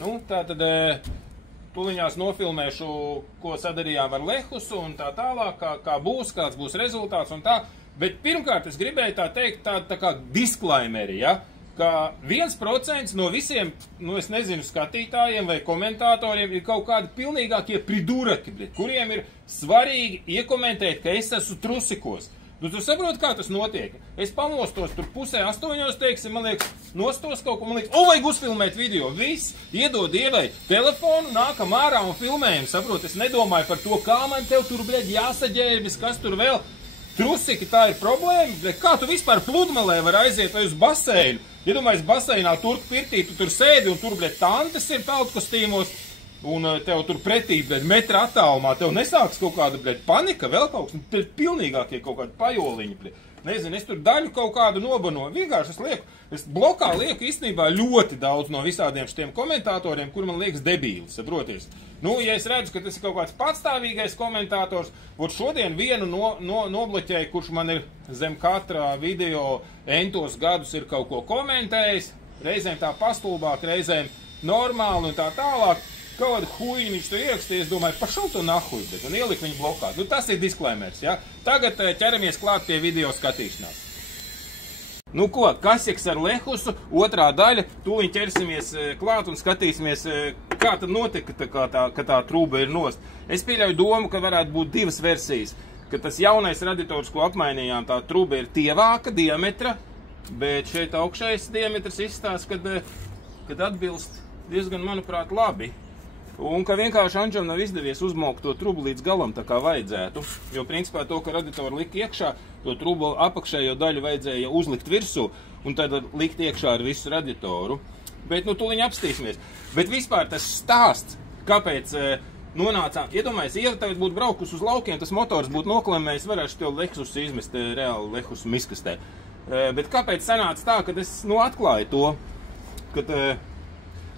Nu, tātad tuliņās nofilmēšu, ko sadarījām ar Lehusu un tā tālāk, kā būs, kāds būs rezultāts un tā. Bet pirmkārt es gribēju tā teikt tā kā disclaimeri, ja? Ka 1% no visiem, nu es nezinu, skatītājiem vai komentātoriem ir kaut kādi pilnīgākie priduraki, kuriem ir svarīgi iekomentēt, ka es esmu trusikos. Nu, tu saproti, kā tas notiek? Es pamostos tur pusē 8, teiksim, man liekas, nostos kaut ko, man liekas, vajag uzfilmēt video. Viss, iedod ievai telefonu, nākam ārā un filmējam, saproti, es nedomāju par to, kā man tev tur, bļed, jāsaģērbis, kas tur vēl. Trusiki, tā ir problēma, bļed, kā tu vispār pludmalē var aiziet vai uz baseinu? Iedomājies, baseinā turku pirtī, tu tur sēdi un tur, bļed, tantes ir peltkostīmos. Un tev tur pretī, bļed, metra attālumā, tev nesāks kaut kāda, bļed, panika, vēl kaut kas, nu, pilnīgākie kaut kādi pajoliņi, bļed. Nezinu, es tur daļu kaut kādu nobanoju, vienkārši es blokā lieku īstenībā ļoti daudz no visādiem šitiem komentātoriem, kur man liekas debīli, saproties. Nu, ja es redzu, ka tas ir kaut kāds patstāvīgais komentātors, ot šodien vienu nobloķēju, kurš man ir zem katra video entos gadus ir kaut ko komentējis, reizēm tā pastulbāk, reizēm normāli un tā tālāk. Kaut kādu huīni viņš tur ierakstīja, es domāju, pašau to nahuj, bet un ieliku viņu blokā. Nu, tas ir disklēmērs, ja? Tagad ķeramies klāt pie video skatīšanās. Nu ko, Kasjaks ar Lehusu, otrā daļa, tūliņ ķersimies klāt un skatīsimies, kā tad notika, ka tā trūba ir nost. Es pieļauju domu, ka varētu būt divas versijas, ka tas jaunais raditors, ko apmainījām, tā trūba ir tievāka diametra, bet šeit augšējais diametrs izstāsta, kad atbilst diezgan, manuprāt, labi. Un ka vienkārši Anžam nav izdevies uzmaukt to trubu līdz galam tā kā vajadzētu. Jo principā to, ka raditoru lika iekšā, to trubu apakšējo daļu vajadzēja uzlikt virsū un tad likt iekšā ar visu raditoru. Bet nu tūliņ apstīsimies. Bet vispār tas stāsts, kāpēc nonācām, iedomājies, ja tagad būtu braukus uz laukiem, tas motors būtu noklemējis, varētu tev Lexus izmest reāli Lehusu miskastē. Bet kāpēc sanāca tā, kad es atklāju to, kad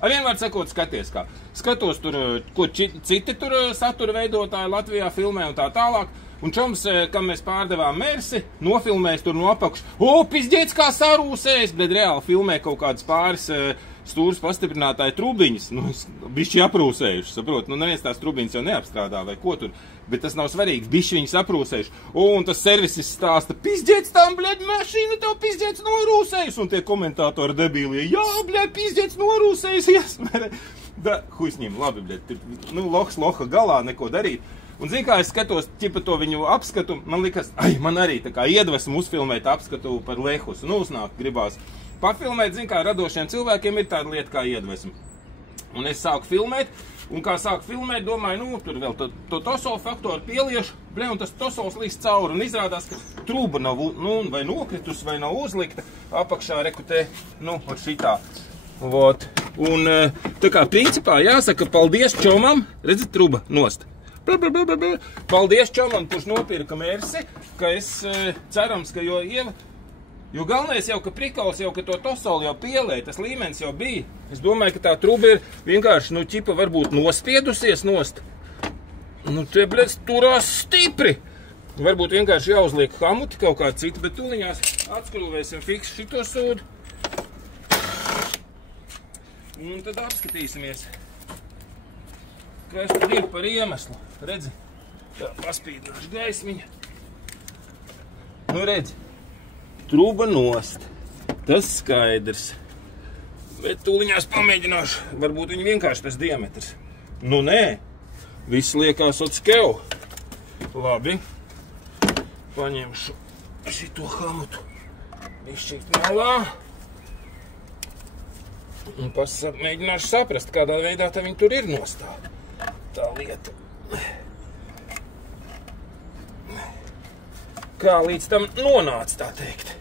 ar vienvārdu sakot, skaties kā. Skatos tur, ko citi tur satura veidotāji Latvijā filmē un tā tālāk. Un čoms, kam mēs pārdevām Mersi, nofilmēs tur no apakšu. Pizdiets kā sarūsējis, bet reāli filmē kaut kādas pāris stūras pastiprinātāju trubiņas. Nu, bišķi aprūsējuši, saprot. Nu, neviens tās trubiņas jau neapstrādā vai ko tur. Bet tas nav svarīgi, bišķi viņas aprūsējuši. Un tas servisis stāsta, pizdiets tam, bļed, mašīna tev pizdiets norūsējis. Un tie komentātori debīlie, jā, bļed, pizdiets norūsējis, jāsmērē. Da, huisņiem, labi, bļed, nu, lohs loha galā, neko darīt. Un zin kā es skatos, ķipa to viņu apskatu, man likas, man arī tā kā iedvesmu uzfilmēt apskatu par Lehusu. Nu, uznāk gribās pafilmēt, zin kā radošiem cilvēkiem ir tāda lieta kā iedvesma. Un es sāku filmēt, un kā sāku filmēt, domāju, nu, tur vēl to tosolu faktoru pieliešu, un tas tosols līdz cauri, un izrādās, ka trūba nav, nu, vai nokritus, vai nav uzlikta, apakšā rekutē, nu, ar šitā. Vot. Un tā kā principā jāsaka paldies čomam, redzat, truba nost. Paldies čomam, kurš nopirka Mersi, ka es cerams, ka jo galvenais jau, ka prikals jau, ka to tosolu jau pielēja, tas līmenis jau bija. Es domāju, ka tā truba ir vienkārši, nu, ķipa varbūt nospiedusies nost. Nu, tie, bļēc, turās stipri. Varbūt vienkārši jāuzliek hamuti kaut kā cita, bet tuliņās atskrūvēsim fiks šito sūdu. Un tad apskatīsimies, kas tad ir par iemeslu. Redzi, tā paspīdināšu gaismiņa. Nu, redzi, truba nost. Tas skaidrs. Bet tūliņās pamēģināšu, varbūt viņa vienkārši tas diametrs. Nu, nē, viss liekās ot skev. Labi, paņemšu šito hamutu. Bišķīt malā. Un mēģināšu saprast, kādā veidā tā viņi tur ir nostā. Tā lieta. Kā līdz tam nonāca, tā teikt.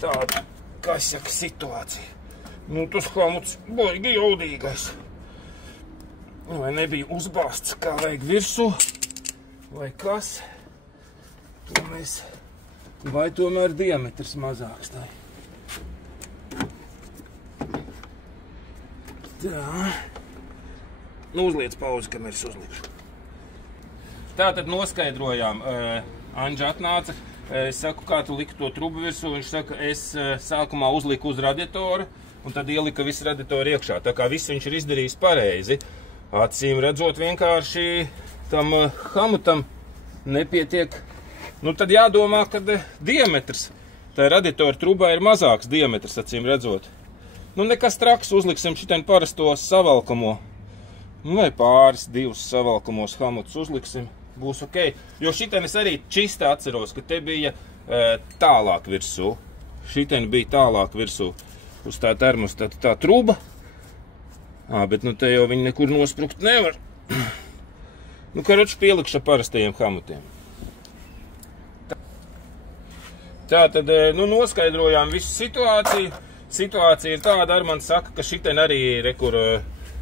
Tāda Kasjaka situācija. Nu, tas hamuts baigi jaudīgais. Vai nebija uzbāsts, kā vajag virsū, vai kas. To mēs, vai tomēr diametrs mazāks tā. Tā. Nu, uzliec pauzi, kamēr es uzlikšu. Tātad noskaidrojām. Anža atnāca. Es saku, kā tu liki to trubu virsū. Viņš saka, es sākumā uzliku uz radiatoru. un tad ielika visu raditoru iekšā. Tā kā viss viņš ir izdarījis pareizi. Acīm redzot, vienkārši tam hamutam nepietiek. Nu, tad jādomā, ka diametrs. Tā raditora trubā ir mazāks diametrs, acīm redzot. Nu, nekas traks, uzliksim šitien parasto savalkamo. Nu, vai pāris, divus savalkamos hamutus uzliksim, būs ok. Jo šitien es arī čista atceros, ka te bija tālāk virsū. Šitien bija tālāk virsū uz tā termostata tā truba. Bet nu te jau viņi nekur nosprukt nevar. Nu, karoči pielikšu parastajiem hamutiem. Tā tad, nu, noskaidrojām visu situāciju. Situācija ir tāda, Armands saka, ka šitien arī rekur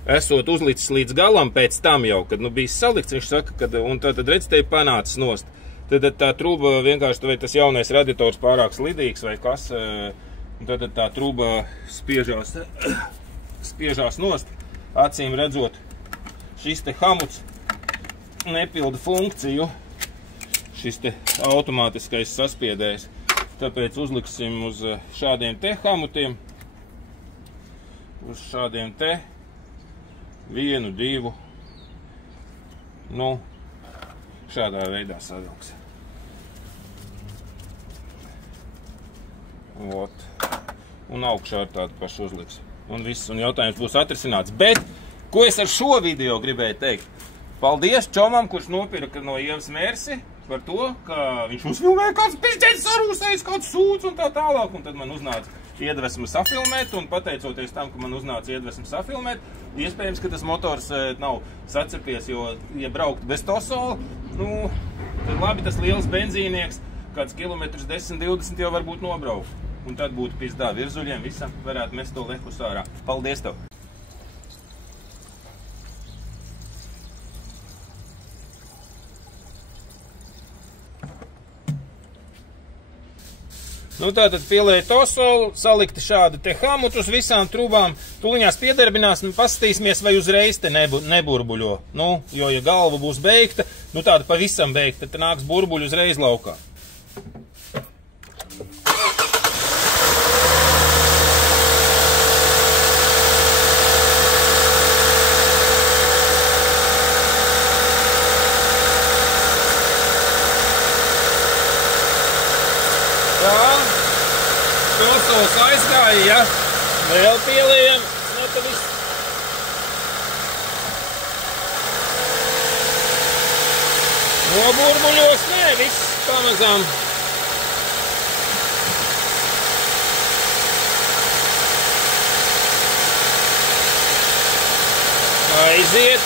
esot uzlicis līdz galam pēc tam jau, kad nu bija salikts, viņš saka, kad, un tad redz, te ir panācis nost. Tad tā truba vienkārši, vai tas jaunais raditors pārāk slidīgs vai kas, tad tā truba spiežās nost. Acīm redzot, šis te hamuts nepilda funkciju, šis te automātiskais saspiedējs. Tāpēc uzliksim uz šādiem te hamutiem, uz šādiem te, 1, 2, nu, šādā veidā savilks. Ot. Un augšā ar tādu pašu uzliks. Un viss, un jautājums būs atrisināts. Bet, ko es ar šo video gribēju teikt? Paldies Čomam, kurš nopirka no Ievas Mērsi par to, ka viņš uzfilmēja kāds pišķēts sarūsējis, kāds sūds un tā tālāk. Un tad man uznāca iedvesma safilmēt, un pateicoties tam, ka man uznāca iedvesma safilmēt, iespējams, ka tas motors nav sacepies, jo, ja braukt bez tosola, nu, tad labi, tas liels benzīnieks, kāds kilometrus 10-20 jau varbūt nobraukt. Un tad būtu pizdā virzuļiem, visam varētu mest to lehus ārā. Paldies tev! Nu, tātad pielēja tosolu, salikti šādi te hamutu uz visām trubām, tuliņās piedarbināsim, paskatīsimies, vai uzreiz te neburbuļo. Nu, jo, ja galva būs beigta, nu tāda pavisam beigta, tad nāks burbuļu uzreiz laukā. Tosols aizgāja, ja? Vēl pielējam, nu tad viss. Noburbuļos, nē, viss pamazām. Aiziet.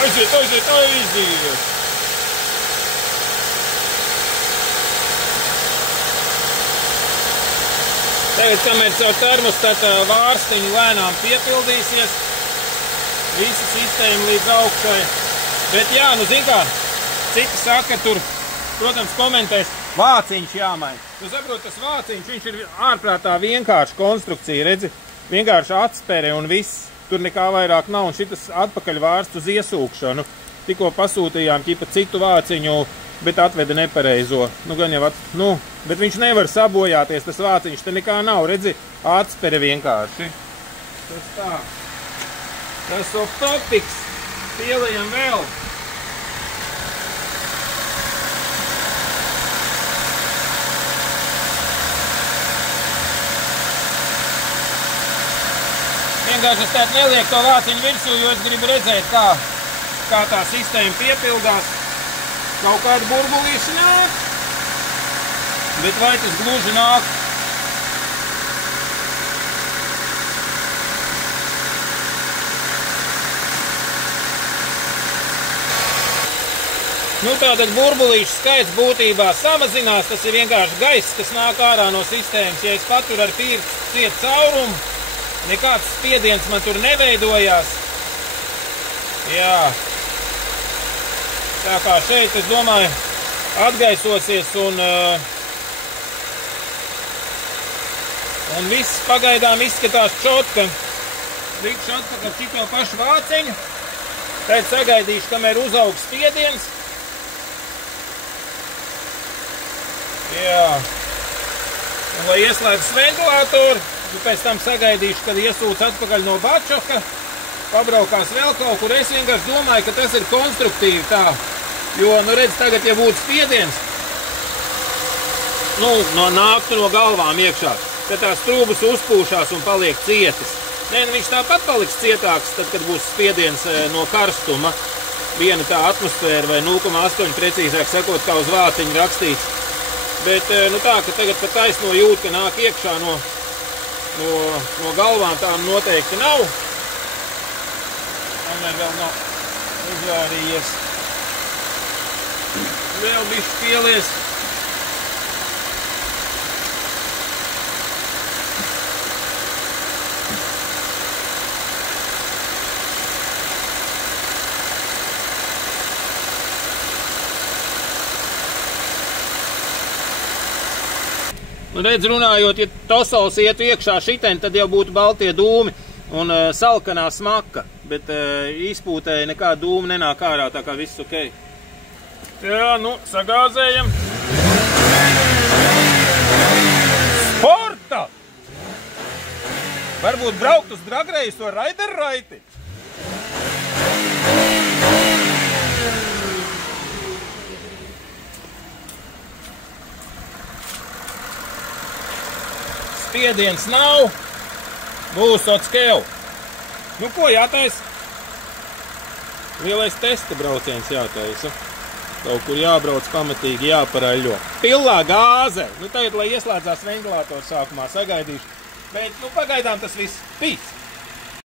Aiziet. Tagad, kamēr caur termostata vārstiņu lēnām piepildīsies, visa sistēma līdz augšai. Bet jā, nu zin kā, citi saka, tur, protams, komentēs, vāciņš jāmaina. Tu saproti, tas vāciņš, viņš ir ārprātā vienkārša konstrukcija, redzi, vienkārši atspere un viss, tur nekā vairāk nav, un šitas atpakaļ vārsts uz iesūkšanu. Tikko pasūtījām ķipa citu vāciņu, bet atveda nepareizo. Nu, gan jau bet viņš nevar sabojāties, tas vāciņš te nekā nav, redzi, atspere vienkārši. Tas tā. Tas off topics. Pielējam vēl. Vienkārši es tādu nelieku to vāciņu virsū, jo es gribu redzēt, kā tā sistēma piepildās. Kaut kāda burbulīša nāk, bet vai tas gluži nāk? Nu tātad burbulīšu skaits būtībā samazinās, tas ir vienkārši gaiss, kas nāk ārā no sistēmas. Ja es paturu ar pirkstu ciet caurumu, nekāds spiediens man tur neveidojās. Jā. Tā kā šeit, es domāju, atgaisosies un viss pagaidām izskatās čotka. Likšu atpakaļ tikko pašu vāciņu. Tad sagaidīšu, kamēr uzaugs spiediens. Jā. Un, lai ieslēdzas ventilātoru, pēc tam sagaidīšu, kad iesūc atpakaļ no Bačoka, pabraukās vēl kaut kur. Es vienkārši domāju, ka tas ir konstruktīvi tā, jo, nu redz, tagad, ja būtu spiediens, nu, nāktu no galvām iekšā, tad tās trūbas uzpūšās un paliek cietas. Nē, nu viņš tāpat paliks cietāks, tad, kad būs spiediens no karstuma. Viena tā atmosfēra vai 0,8 precīzāk sakot, kā uz vāciņa rakstīts. Bet, nu tā, ka tagad pat taisno jūt, ka nāk iekšā no galvām, tā noteikti nav. Man vēl nav izvārījies. Vēl bišķi pielies. Nu, redz, runājot, ja tosals ietu iekšā šitien, tad jau būtu baltie dūmi un salkanā smaka, bet izpūtēji nekā dūma nenāk ārā, tā kā viss ok. Jā, nu, sagāzējam. Sporta! Varbūt braukt uz dragreisu ar raiderraiti? Spiediens nav, būs otskev. Nu, ko jātaisa? Lielais testa brauciens jātaisa. Kaut kur jābrauc pamatīgi, jāparaļo. Pillā gāze. Nu, tagad, lai ieslēdzās ventilātors sākumā, sagaidīšu. Bet, nu, pagaidām tas viss. Pīs!